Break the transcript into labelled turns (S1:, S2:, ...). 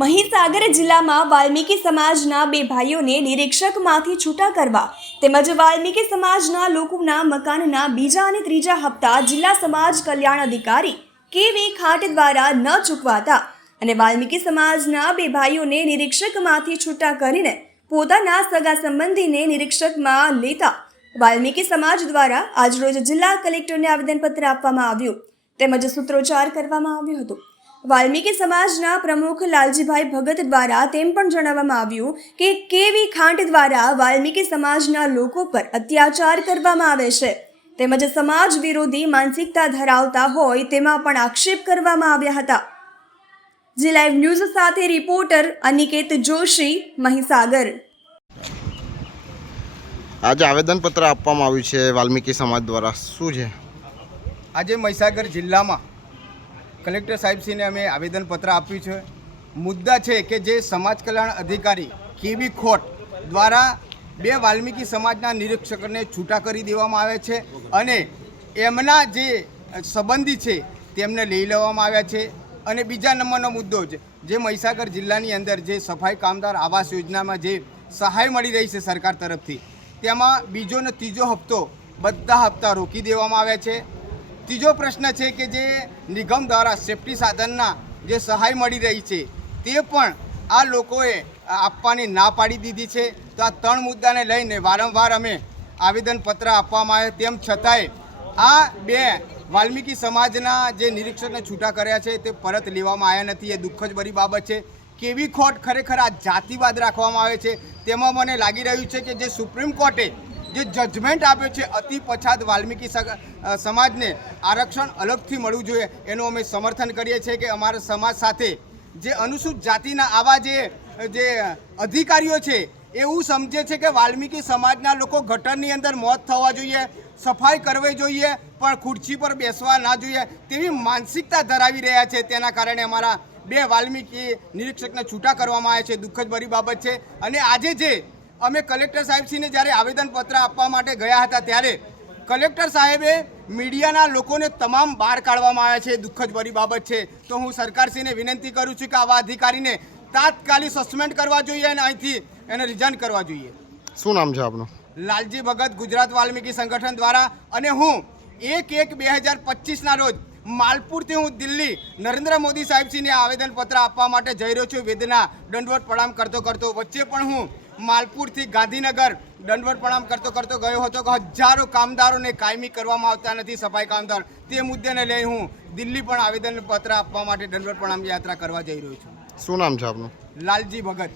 S1: મહીસાગર જિલ્લામાં વાલ્મીકી સમાજના બે ભાઈઓને નિરીક્ષકમાંથી છૂટા કરવા તેમજ વાલ્મીકી સમાજના લોકોના મકાનના બીજા અને ત્રીજા હપ્તા જિલ્લા સમાજ કલ્યાણ અધિકારી કેવી ખાટ દ્વારા ન ચૂકવાતા અને વાલ્મીકી સમાજના બે ભાઈઓને નિરીક્ષકમાંથી છૂટા કરીને પોતાના સગા સંબંધીને નિરીક્ષકમાં લેતા વાલ્મીકી સમાજ દ્વારા આજરોજ જિલ્લા કલેક્ટરને આવેદનપત્ર આપવામાં આવ્યું. તેમજ સૂત્રોચ્ચાર કરવામાં આવ્યો હતો. વાલ્મીકી સમાજના પ્રમુખ લાલજીભાઈ ભગત દ્વારા તેમ પણ જણાવવામાં આવ્યું કે કેવી ખાંટ દ્વારા વાલ્મીકી સમાજના લોકો પર અત્યાચાર કરવામાં આવે છે. તેમજ સમાજ વિરોધી માનસિકતા ધરાવતા હોય તેમાં પણ આક્ષેપ કરવામાં આવ્યા હતા. જી લાઈવ ન્યૂઝ સાથે રિપોર્ટર અનિકેત જોશી મહીસાગર.
S2: આજે આવેદનપત્ર આપવામાં આવ્યું છે વાલ્મીકી સમાજ દ્વારા. શું છે?
S3: આજે મહીસાગર જિલ્લામાં કલેક્ટર સાહેબશ્રીને અમે આવેદનપત્ર આપ્યું છે. મુદ્દા છે કે જે સમાજ કલ્યાણ અધિકારી કેવી ખોટ દ્વારા બે વાલ્મીકી સમાજના નિરીક્ષકોને છૂટા કરી દેવામાં આવે છે અને એમના જે સંબંધી છે તેમને લઈ લેવામાં આવ્યા છે. અને બીજા નંબરનો મુદ્દો છે જે મહીસાગર જિલ્લાની અંદર જે સફાઈ કામદાર આવાસ યોજનામાં જે સહાય મળી રહી છે સરકાર તરફથી, તેમાં બીજો ને ત્રીજો હપ્તો બધા હપ્તા રોકી દેવામાં આવ્યા છે. ત્રીજો પ્રશ્ન છે કે જે નિગમ દ્વારા સેફટી સાધનના જે સહાય મળી રહી છે, તે પણ આ લોકોએ આપવાની ના પાડી દીધી છે. તો આ ત્રણ મુદ્દાને લઈને વારંવાર અમે આવેદનપત્ર આપવામાં આવે તેમ છતાંય આ બે વાલ્મીકી સમાજના જે નિરીક્ષકને છૂટા કર્યા છે, તે પરત લેવામાં આવ્યા નથી. એ દુઃખ જ ભરી બાબત છે. કેવી ખોટ ખરેખર આ જાતિવાદ રાખવામાં આવે છે, તેમાં મને લાગી રહ્યું છે કે જે સુપ્રીમ કોર્ટે જે જજમેન્ટ આપ્યો છે અતિ પછાત વાલ્મીકી સમાજને આરક્ષણ અલગથી મળવું જોઈએ એનું અમે સમર્થન કરીએ છીએ કે અમારા સમાજ સાથે જે અનુસૂચિત જાતિના આવા જે જે અધિકારીઓ છે, એવું સમજે છે કે વાલ્મીકી સમાજના લોકો ગટરની અંદર મોત થવા જોઈએ, સફાઈ કરવી જોઈએ, પણ ખુરશી પર બેસવા ના જોઈએ તેવી માનસિકતા ધરાવી રહ્યા છે. તેના કારણે અમારા બે વાલ્મીકી નિરીક્ષકને છૂટા કરવામાં આવ્યા છે. દુઃખદ ભરી બાબત છે. અને આજે જે અમે કલેક્ટર સાહેબશ્રીને જ્યારે આવેદનપત્ર આપવા માટે ગયા હતા ત્યારે કલેક્ટર સાહેબે મીડિયાના લોકોને તમામ બહાર કાઢવામાં આવ્યા છે દુઃખદ ભરી બાબત છે. તો હું સરકારશ્રીને વિનંતી કરું છું કે આવા અધિકારીને તાત્કાલિક સસ્પેન્ડ કરવા જોઈએ અને અહીંથી એને રિઝાઇન કરવા જોઈએ.
S2: શું નામ છે આપનું?
S3: લાલજી ભગત ગુજરાત વાલ્મીકી સંગઠન દ્વારા. અને હું એક એક બે હજાર પચીસના રોજ માલપુરથી હું દિલ્હી નરેન્દ્ર મોદી સાહેબશ્રીને આવેદનપત્ર આપવા માટે જઈ રહ્યો છું. વેદના દંડવત પ્રણામ કરતો કરતો વચ્ચે પણ હું માલપુરથી ગાંધીનગર દંડવટ પ્રણામ કરતો કરતો ગયો હતો કે હજારો કામદારોને કાયમી કરવામાં આવતા નથી સફાઈ કામદાર. તે મુદ્દેને લઈ હું દિલ્હી પણ આવેદનપત્ર આપવા માટે દંડવટ પ્રણામ યાત્રા કરવા જઈ રહ્યો છું.
S2: શું નામ છે આપનું?
S3: લાલજી ભગત.